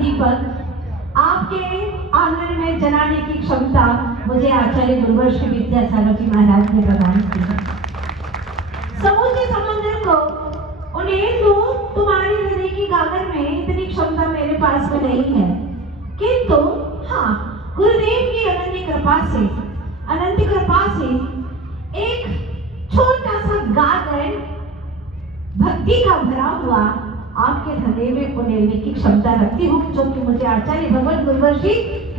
दीपक आपके आंगन में जलाने की क्षमता मुझे आचार्य गुरुवर्ष विद्यासागर जी महाराज ने प्रदान की है। समूचे समंदर को उन्हें तो तुम्हारी हृदय की गागर में इतनी क्षमता मेरे पास में नहीं है, किंतु हाँ, गुरुदेव की अनंत कृपा से एक छोटा सा गागर भक्ति का भरा हुआ आपके हृदय में उड़ेलने की क्षमता रखती हूँ, जो कि मुझे आचार्य भगवत गुरुवर्ष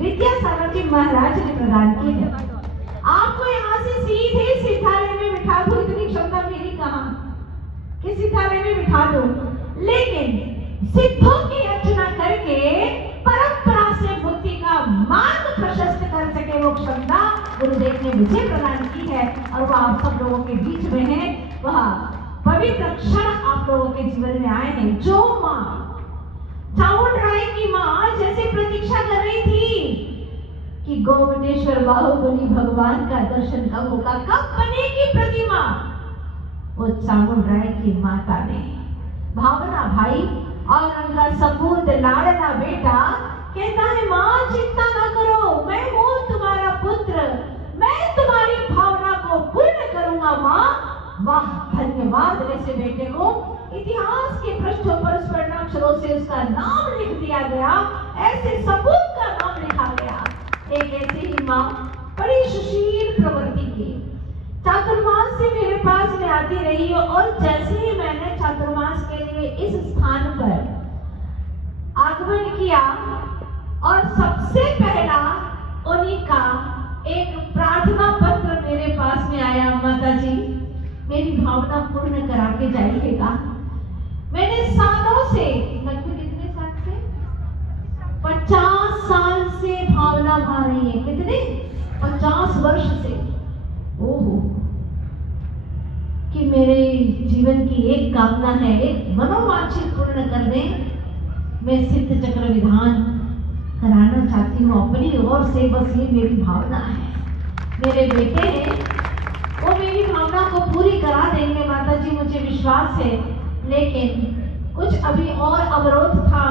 विद्यासागर जी महाराज ने प्रदान की है। आपको यहाँ से सीधे सिद्धालय में बिठा दो, इतनी क्षमता मेरी कहाँ कि सिद्धालय में बिठा दो, लेकिन सिद्धों की अर्चना करके परंपरा से मुक्ति का मार्ग प्रशस्त कर सके वो क्षमता गुरुदेव ने मुझे प्रदान की है, और वह आप सब लोगों के बीच में है। वह पवित्र क्षण आप लोगों के जीवन में आए हैं। जो माँ चामुंडराय की माँ जैसे प्रतीक्षा कर रही थी कि गोमटेश्वर बाहुबली भगवान का दर्शन कब होगा, कब बनेगी प्रतिमा, वो चामुंडराय की माता ने भावना भाई और उनका सपूत लाडला बेटा कहता है, माँ चिंता ना करो, मैं हूँ तुम्हारा पुत्र, मैं तुम्हारी भावना को पूर्ण करूंगा माँ। वाह, धन्यवाद ऐसे बेटे को। इतिहास के पृष्ठों पर स्वर्णाक्षरों से उसका नाम लिख दिया गया, ऐसे सपूत का नाम लिखा गया। एक ऐसी ही माँ बड़ी सुशील प्रवृत्ति की चातुर्मास से मेरे पास में आती रही, और जैसे ही मैंने चातुर्मास के लिए इस स्थान पर आगमन किया और सबसे पहला उन्हीं का एक प्रार्थना पत्र मेरे पास में आया, माता जी मेरी भावना पूर्ण करा के जाइएगा। मैंने सालों से, लगभग कितने साल से, 50 साल से भावना भा रही है। कितने? 50 वर्ष से। ओहो, कि मेरे जीवन की एक कामना है, एक मनोवांछित पूर्ण कर दें। मैं सिद्ध चक्र विधान कराना चाहती हूँ अपनी ओर से, बस ये मेरी भावना है। मेरे बेटे हैं, वो मेरी भावना को पूरी करा देंगे माता जी, मुझे विश्वास है। लेकिन कुछ अभी और अवरोध था,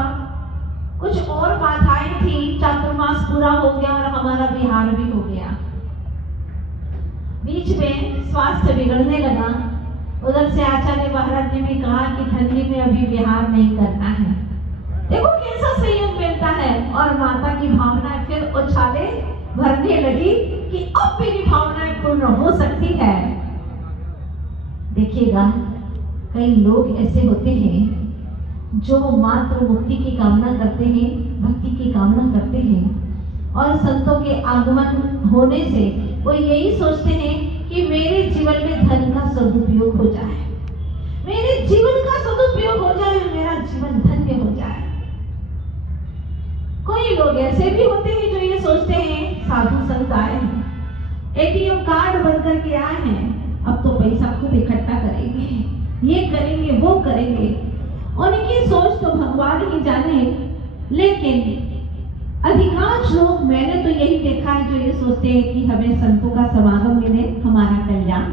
कुछ और बाधाएं थी। चातुर्मास पूरा हो गया और हमारा विहार भी हो गया। बीच में स्वास्थ्य बिगड़ने लगा। उधर से आचार्य महाराज ने भी कहा कि ठंडी में अभी विहार नहीं करना है। देखो कैसा संयोग मिलता है, और माता की भावनाएं फिर उछाले भरने लगी कि अब मेरी भावनाएं पूर्ण हो सकती है। देखिएगा, कई लोग ऐसे होते हैं जो मात्र मुक्ति की कामना करते हैं, भक्ति की कामना करते हैं, और संतों के आगमन होने से वो यही सोचते हैं कि मेरे जीवन में धन का सदुपयोग हो जाए, मेरे जीवन का सदुपयोग हो जाए, मेरा जीवन धन्य हो जाए। कोई लोग ऐसे भी होते हैं जो ये सोचते हैं साधु संत आए हैं, एटीएम कार्ड बन करके आए हैं, अब तो पैसा खूब इकट्ठा करेंगे, ये करेंगे वो करेंगे। उनकी सोच तो भगवान ही जाने, लेकिन अधिकांश लोग, मैंने तो यही देखा है, जो ये सोचते हैं कि हमें संतों का समागम मिले, हमारा कल्याण।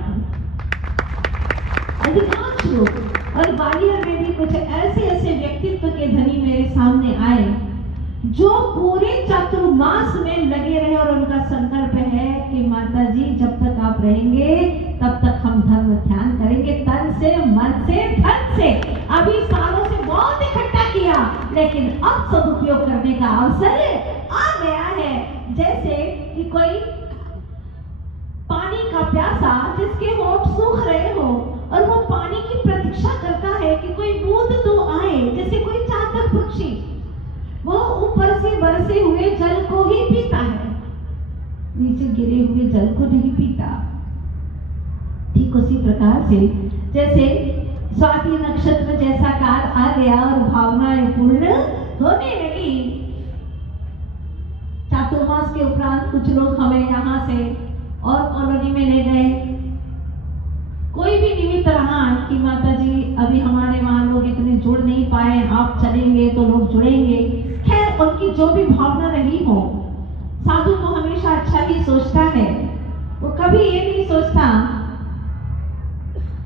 अधिकांश लोग, और ग्वालियर में भी कुछ ऐसे ऐसे व्यक्तित्व के धनी मेरे सामने आए जो पूरे चातुर्मास में लगे रहे, और उनका संकल्प है कि माता जी जब तक आप रहेंगे तब तक हम धर्म ध्यान करेंगे, तन से, मन से, धन से। अभी सालों से बहुत इकट्ठा किया, लेकिन अब सदुपयोग करने का अवसर आ गया है। जैसे कि कोई पानी का प्यासा जिसके होठ सूख रहे हो, और वो पानी की प्रतीक्षा करता है कि कोई बूंद तो आए। जैसे कोई चातक पक्षी, वो ऊपर से बरसे हुए जल को ही पीता है, नीचे गिरे हुए जल को नहीं पीता। ठीक उसी प्रकार से जैसे स्वाति नक्षत्र जैसा काल आ गया और भावनाएं पूर्ण होने लगी। चातुर्मास के उपरांत कुछ लोग हमें यहाँ से और कॉलोनी में ले गए। कोई भी निमित्त रहा कि माता जी अभी हमारे वहां लोग इतने जुड़ नहीं पाए, आप चलेंगे तो लोग जुड़ेंगे। खैर, उनकी जो भी भावना रही हो, साधु तो हमेशा अच्छा ही सोचता है। वो कभी ये नहीं सोचता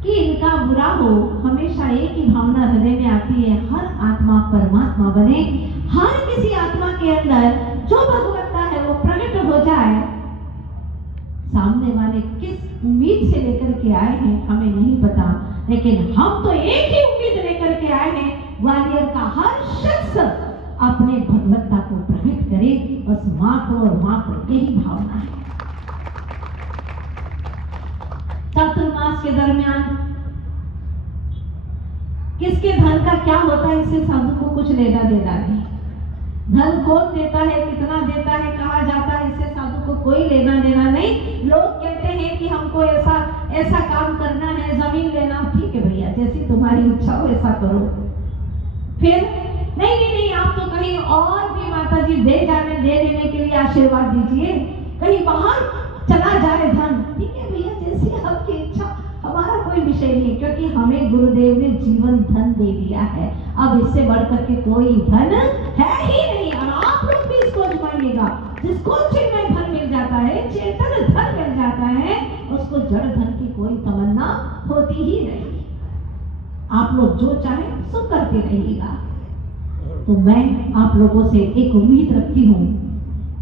कि इनका बुरा हो, हमेशा एक ही भावना हृदय में आती है, हर आत्मा परमात्मा बने, हर किसी आत्मा के अंदर जो भगवत्ता है वो प्रकट हो जाए। सामने वाले किस उम्मीद से लेकर के आए हैं हमें नहीं पता, लेकिन हम तो एक ही उम्मीद लेकर के आए हैं, ग्वालियर का हर शख्स अपने भगवत्ता को प्रकट करे, बस मात्र और मात्र यही भावना है। चातुर्मास के दरमियान किसके धन का क्या होता है इससे साधु को कुछ लेना देना नहीं। धन कौन देता है, कितना देता है, कहाँ जाता है, इससे साधु को कोई लेना देना नहीं। लोग कहते हैं कि हमको ऐसा ऐसा काम करना है, जमीन लेना, ठीक है भैया, जैसी तुम्हारी इच्छा हो ऐसा करो। फिर नहीं नहीं नहीं, आप तो कहीं और भी माता जी दे देने के लिए आशीर्वाद दीजिए, कहीं बाहर चला जाए धन, ठीक है भैया, जैसी आपकी इच्छा, हमारा कोई विषय नहीं, क्योंकि हमें गुरुदेव ने जीवन धन दे दिया है। अब इससे बढ़कर के कोई धन है ही नहीं। और आप लोग भी इसको मानिएगा, जिसको चिन्मय धन मिल जाता है, चेतन धन मिल जाता है, उसको जड़ धन की कोई तमन्ना होती ही नहीं। आप लोग जो चाहे सो करते रहिएगा। तो मैं आप लोगों से एक उम्मीद रखती हूँ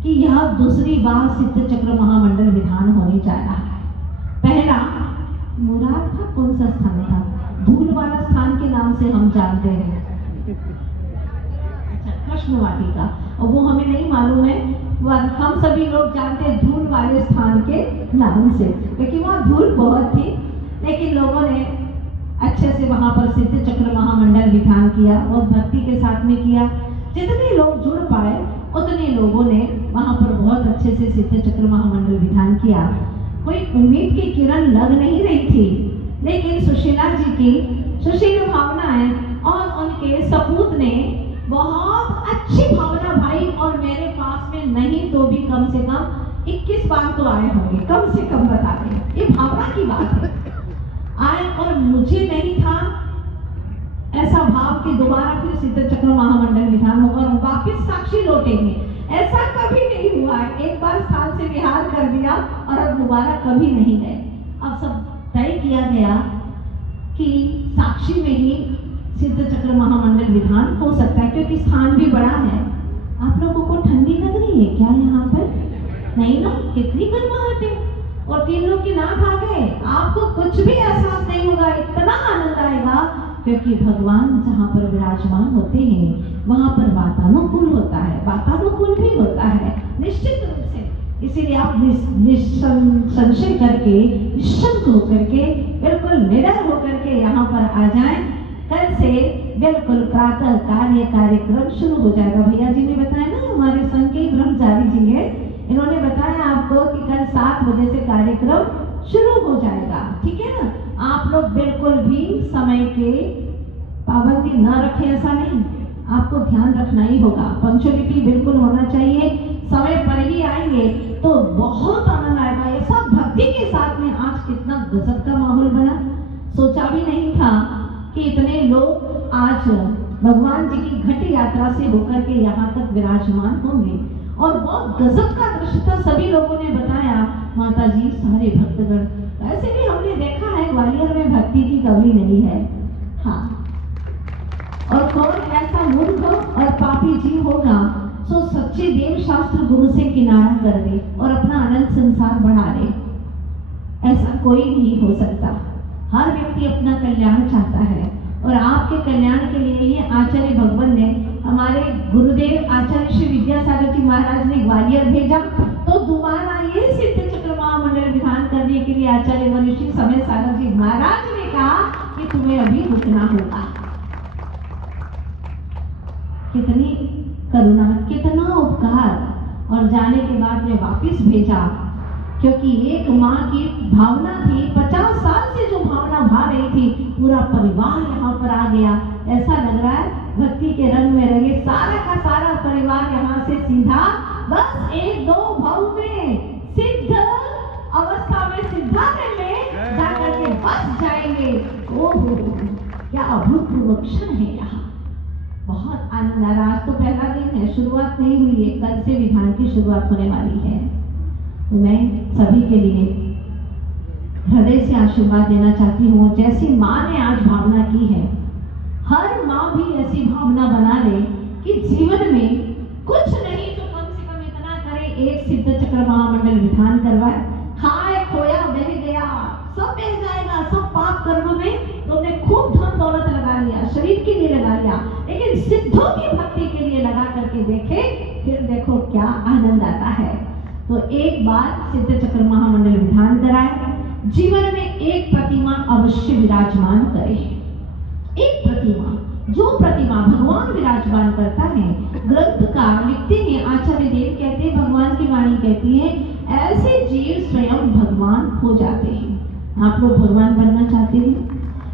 कि यह दूसरी बार सिद्ध चक्र महामंडल विधान होने जा रहा है। पहला मुराद था, कौन सा स्थान था, धूल वाला स्थान के नाम से हम जानते हैं, अच्छा कृष्ण वाटिका, और वो हमें नहीं मालूम है, हम सभी लोग जानते हैं धूल वाले स्थान के नाम से, क्योंकि वहाँ धूल बहुत थी। लेकिन लोगों ने अच्छे से वहाँ पर सिद्ध चक्र महामंडल विधान किया और भक्ति के साथ में किया। जितने लोग जुड़ पाए उतने लोगों ने वहाँ पर बहुत अच्छे से सिद्ध चक्र महामंडल विधान किया। कोई उम्मीद की किरण लग नहीं रही थी, लेकिन सुशीला जी की सुशील भावनाएं और उनके सपूत ने बहुत अच्छी भावना भाई, और मेरे पास में नहीं तो भी कम से कम 21 बार तो आए होंगे, कम से कम बता दें, ये भावना की बात है, आए। और मुझे नहीं था ऐसा भाव कि दोबारा फिर सिद्ध चक्र महामंडल विधान होगा और वापिस साक्षी लौटेंगे, ऐसा कभी नहीं हुआ है। एक बार स्थान से विहार कर दिया और अब दोबारा कभी नहीं गए। अब सब तय किया गया कि साक्षी में ही सिद्ध चक्र महामंडल विधान हो सकता है, क्योंकि स्थान भी बड़ा है। आप लोगों को ठंडी लग रही है क्या यहाँ पर? नहीं ना, कितनी गर्माहट है, और 3 लोग की नाक आ गए, आपको कुछ भी एहसास नहीं होगा, इतना आनंद आएगा, क्योंकि भगवान जहाँ पर विराजमान होते हैं वहाँ पर वातानुकूल होता है, वातानुकूल भी होता है निश्चित रूप से। इसीलिए आप संशय करके, निश्चिंत होकर के, बिल्कुल निडर होकर के यहाँ पर आ जाएं। कल से बिल्कुल प्रातः काल ये कार्यक्रम शुरू हो जाएगा। भैया जी ने बताया ना, हमारे संघ के ब्रह्मचारी जी है, इन्होंने बताया आपको कि कल 7 बजे से कार्यक्रम शुरू हो जाएगा, ठीक है ना। आप लोग बिल्कुल भी समय के पाबंदी न रखें, ऐसा नहीं, आपको ध्यान रखना ही होगा, पंक्चुअलिटी बिल्कुल होना चाहिए, समय पर ही आएंगे तो बहुत आनंद आएगा। ये सब भक्ति के साथ में, आज कितना गजब का माहौल बना, सोचा भी नहीं था कि इतने लोग आज भगवान जी की घट यात्रा से होकर के यहाँ तक विराजमान होंगे, और बहुत गजब का दृश्य था। सभी लोगों ने बताया, माता जी सारे भक्तगण, वैसे भी हमने देखा है ग्वालियर में भक्ति की कमी नहीं है, हाँ, और कौन ऐसा मूर्ख और पापी जीव होगा सो सच्चे देव शास्त्र गुरु से किनारा कर दे और अपना अनंत संसार बढ़ा ले, ऐसा कोई नहीं हो सकता। हर व्यक्ति अपना कल्याण चाहता है, और आपके कल्याण के लिए ही आचार्य भगवान ने, हमारे गुरुदेव आचार्य श्री विद्यासागर जी महाराज ने ग्वालियर भेजा, तो दोबारा ये सिद्ध चक्र महामंडल विधान करने के लिए आचार्य वरिष्ठ समय सागर जी महाराज ने कहा कि तुम्हें अभी रुकना होगा। कितनी करुणा, कितना उपकार। और जाने के बाद में वापिस भेजा, क्योंकि एक माँ की भावना थी, 50 साल से जो भावना भा रही थी, पूरा परिवार यहाँ पर आ गया। ऐसा लग रहा है भक्ति के रंग में रंगे सारा का सारा परिवार यहाँ से सीधा बस 1-2 भाव में सिद्ध अवस्था में, सिद्धांत में जाकर के बस जाएंगे। ओहो, क्या अभूतपूर्व क्षण है यहाँ, बहुत आनंद आ रहा। आज तो पहला दिन है, शुरुआत नहीं हुई है, कल से विधान की शुरुआत होने वाली है। तो मैं सभी के लिए हृदय से आशीर्वाद देना चाहती हूँ। जैसी माँ ने आज भावना की है, हर माँ भी ऐसी भावना बना ले कि जीवन में कुछ नहीं तो कम से कम इतना करे, एक सिद्ध चक्र महामंडल विधान करवाए। खाए खोया बह गया, सब बह जाएगा, सब पाप कर्म में तुमने खूब धन दौलत लगा लिया, शरीर के लिए लगा लिया, लेकिन सिद्धों की भक्ति के लिए लगा करके देखे, फिर देखो क्या आनंद आता है। तो एक बार सिद्ध चक्र महामंडल विधान कराए, जीवन में एक प्रतिमा अवश्य विराजमान करे। एक प्रतिमा, जो प्रतिमा भगवान विराजमान करता है, ग्रंथकार लिखते हैं, आचार्य देव कहते हैं, भगवान की वाणी कहती है, ऐसे जीव स्वयं भगवान हो जाते हैं। आप लोग भगवान बनना चाहते हैं?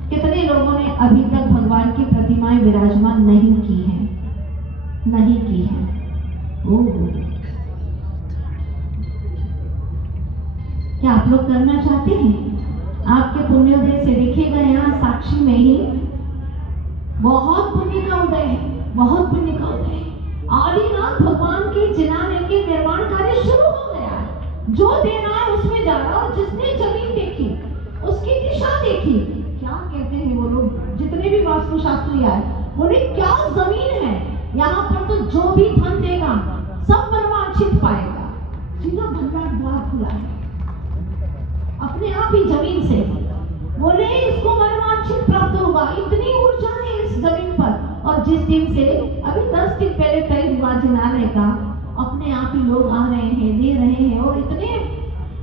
कितने लोगों ने अभी तक भगवान की प्रतिमाएं विराजमान नहीं की हैं? नहीं की हैं। क्या आप लोग करना चाहते हैं? आपके पुण्योदय से दिखेगा यहाँ साक्षी में ही बहुत पुण्य का उदय है, बहुत पुण्य का उदय है। आदिनाथ भगवान के जिनाने के निर्माण कार्य शुरू हो गया है। जो देना है उसमें जा रहा, और जिसने जमीन देखी, उसकी दिशा देखी, क्या कहते हैं वो लोग, जितने भी वास्तुशास्त्री आए, बोले क्या जमीन है यहाँ पर, तो जो भी धन देगा सब मनवांछित पाएगा। सीधा भंडार द्वार खुला है अपने आप ही जमीन से, बोले इसको मनवांछित प्राप्त होगा। इतनी ऊर्जा है इस जमीन पर। और जिस दिन से अभी 10 दिन पहले तय हुआ जिनाने का, अपने आप ही लोग आ रहे हैं, दे रहे हैं, और इतने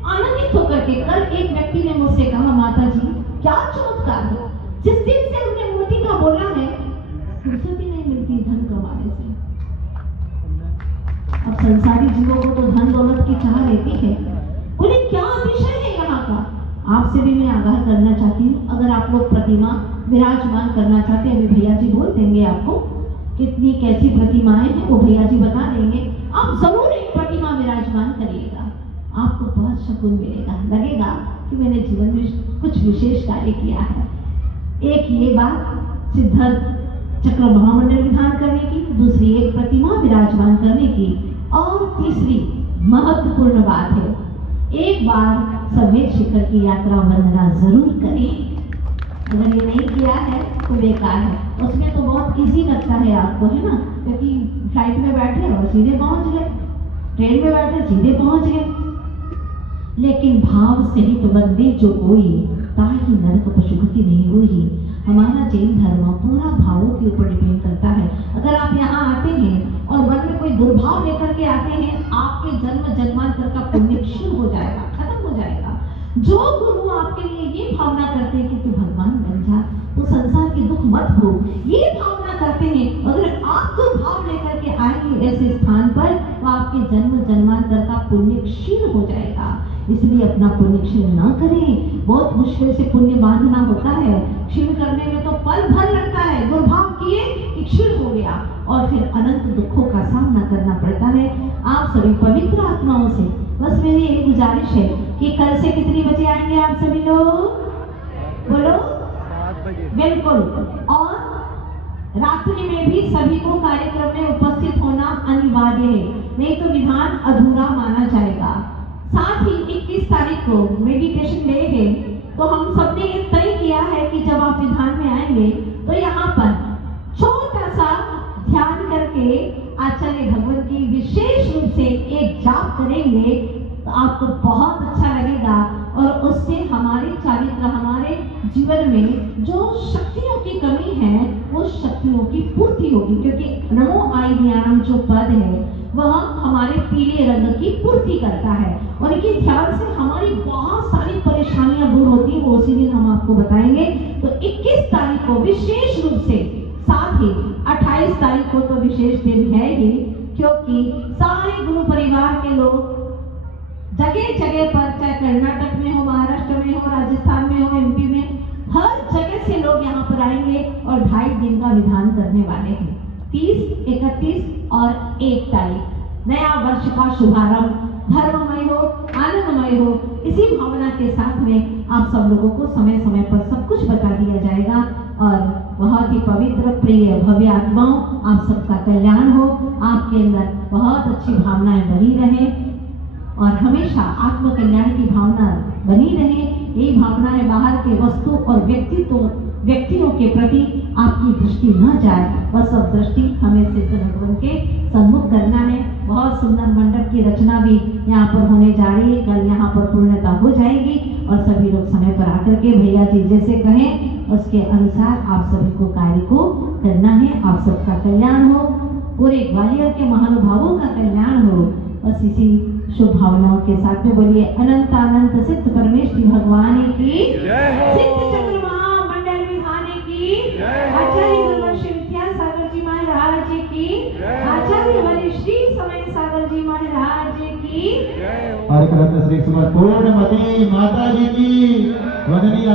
आनंदित होकर के। कल एक व्यक्ति ने मुझसे कहा, माता जी क्या चमत्कार है, जिस दिन से हमने मूर्ति का बोला है, फुर्सत ही नहीं मिलती धन कमाने से। अब संसारी जीवों को तो धन दौलत की चाह रहती है। बोले क्या अतिशय है यहाँ का। आपसे भी मैं आगाह करना चाहती हूँ, अगर आप लोग प्रतिमा विराजमान करना चाहते हैं, अभी भैया जी बोल देंगे आपको कितनी कैसी प्रतिमाएं हैं, वो भैया जी बता देंगे। आप जरूर एक प्रतिमा विराजमान करिएगा, आपको बहुत सुकून मिलेगा, लगेगा कि मैंने जीवन में कुछ विशेष कार्य किया है। एक ये बात सिद्ध चक्र महामंडल विधान करने की, दूसरी एक प्रतिमा विराजमान करने की, और तीसरी महत्वपूर्ण बात है, एक बार समेत शिखर की यात्रा वंदना जरूर करें। अगर ये नहीं किया है तो बेकार है। उसमें तो बहुत इजी लगता है आपको, है ना, क्योंकि फ्लाइट में बैठे और सीधे पहुंच गए, ट्रेन में बैठे सीधे पहुंच गए। लेकिन भाव सहित वंदे जो कोई, ताहि नरक पशुपति नहीं होई। हमारा जैन धर्म पूरा भावों के ऊपर डिपेंड करता है। अगर आप यहाँ आते हैं और मन में कोई दुर्भाव लेकर के आते हैं, आपके जन्म जन्मांतर का पुण्य क्षीण हो जाएगा, खत्म हो जाएगा। जो गुरु आपके लिए ये भावना करते हैं कि तू भगवान बन जा, तो संसार के दुख मत भोग, ये भावना करते हैं, अगर आप दुर्भाव लेकर के आएंगे ऐसे स्थान पर, तो आपके जन्म जन्मांतर का पुण्य क्षीण हो जाएगा। इसलिए अपना पुण्य क्षीण न करें। बहुत मुश्किल से पुण्य बांधना होता है, क्षीण करने में तो पल भर लगता है। दुर्भाव किए कि क्षीण हो गया, और फिर अनंत दुखों का सामना करना पड़ता है। आप सभी पवित्र आत्माओं से बस मेरी एक गुजारिश है कि कल से कितनी बजे आएंगे आप सभी लोग, बोलो? 7 बजे। बिल्कुल। और रात्रि में भी सभी को कार्यक्रम में उपस्थित होना अनिवार्य है, नहीं तो विधान अधूरा माना जाएगा। साथ ही 21 तारीख को मेडिटेशन डे है, तो हम सबने ये तय किया है कि जब आप विधान में आएंगे तो यहाँ पर छोटा सा ध्यान करके आचार्य भगवत की विशेष रूप से एक जाप करेंगे, तो आपको बहुत अच्छा लगेगा। और उससे हमारे चारित्र, हमारे जीवन में जो शक्तियों की कमी है, वो शक्तियों की पूर्ति होगी, क्योंकि नमो आइडियानम जो पद है वह हमारे पीले रंग की पूर्ति करता है, और इनके ध्यान से हमारी बहुत सारी परेशानियां दूर होती है। वो उसी दिन हम आपको बताएंगे। तो 21 तारीख को विशेष रूप से, साथ ही 28 तारीख को तो विशेष दिन है ही, क्योंकि सारे गुरु परिवार के लोग जगह जगह पर, चाहे कर्नाटक में हो, महाराष्ट्र में हो, राजस्थान में हो, एमपी में, हर जगह से लोग यहाँ पर आएंगे और 2.5 दिन का विधान करने वाले हैं। 30, 31 और 1 तारीख नया वर्ष का शुभारंभ धर्ममय हो, आनंदमय हो, इसी भावना के साथ में आप सब लोगों को समय समय पर सब कुछ बता दिया जाएगा। और बहुत ही पवित्र प्रिय भव्य आत्माओं, आप सबका कल्याण हो, आपके अंदर बहुत अच्छी भावनाएं बनी रहे और हमेशा आत्म कल्याण की भावना बनी रहे। यही भावना है, बाहर के वस्तु और व्यक्तियों के प्रति आपकी दृष्टि न जाए, वह सब दृष्टि हमें सिद्ध भगवान के सम्मुख करना है। बहुत सुंदर मंडप की रचना भी यहाँ पर होने जा रही है, कल यहाँ पर पूर्णता हो जाएगी और सभी लोग समय पर आकर के भैया जी जैसे कहें उसके अनुसार आप सभी को कार्य को करना है। आप सबका कल्याण हो, पूरे ग्वालियर के महानुभावों का कल्याण हो। बस इसी शुभ भावनाओं के साथ में बोलिए अनंत अनंत सिद्ध परमेश्वरी भगवान की सिद्ध चंद्रमा मंडल विधाने की, आचार्य गुरुवर्ष विद्यासागर जी महाराज की, आचार्य वरिष्ठी समय सागर जी महाराज की, श्री पूर्णमती माता जी की वंदनीय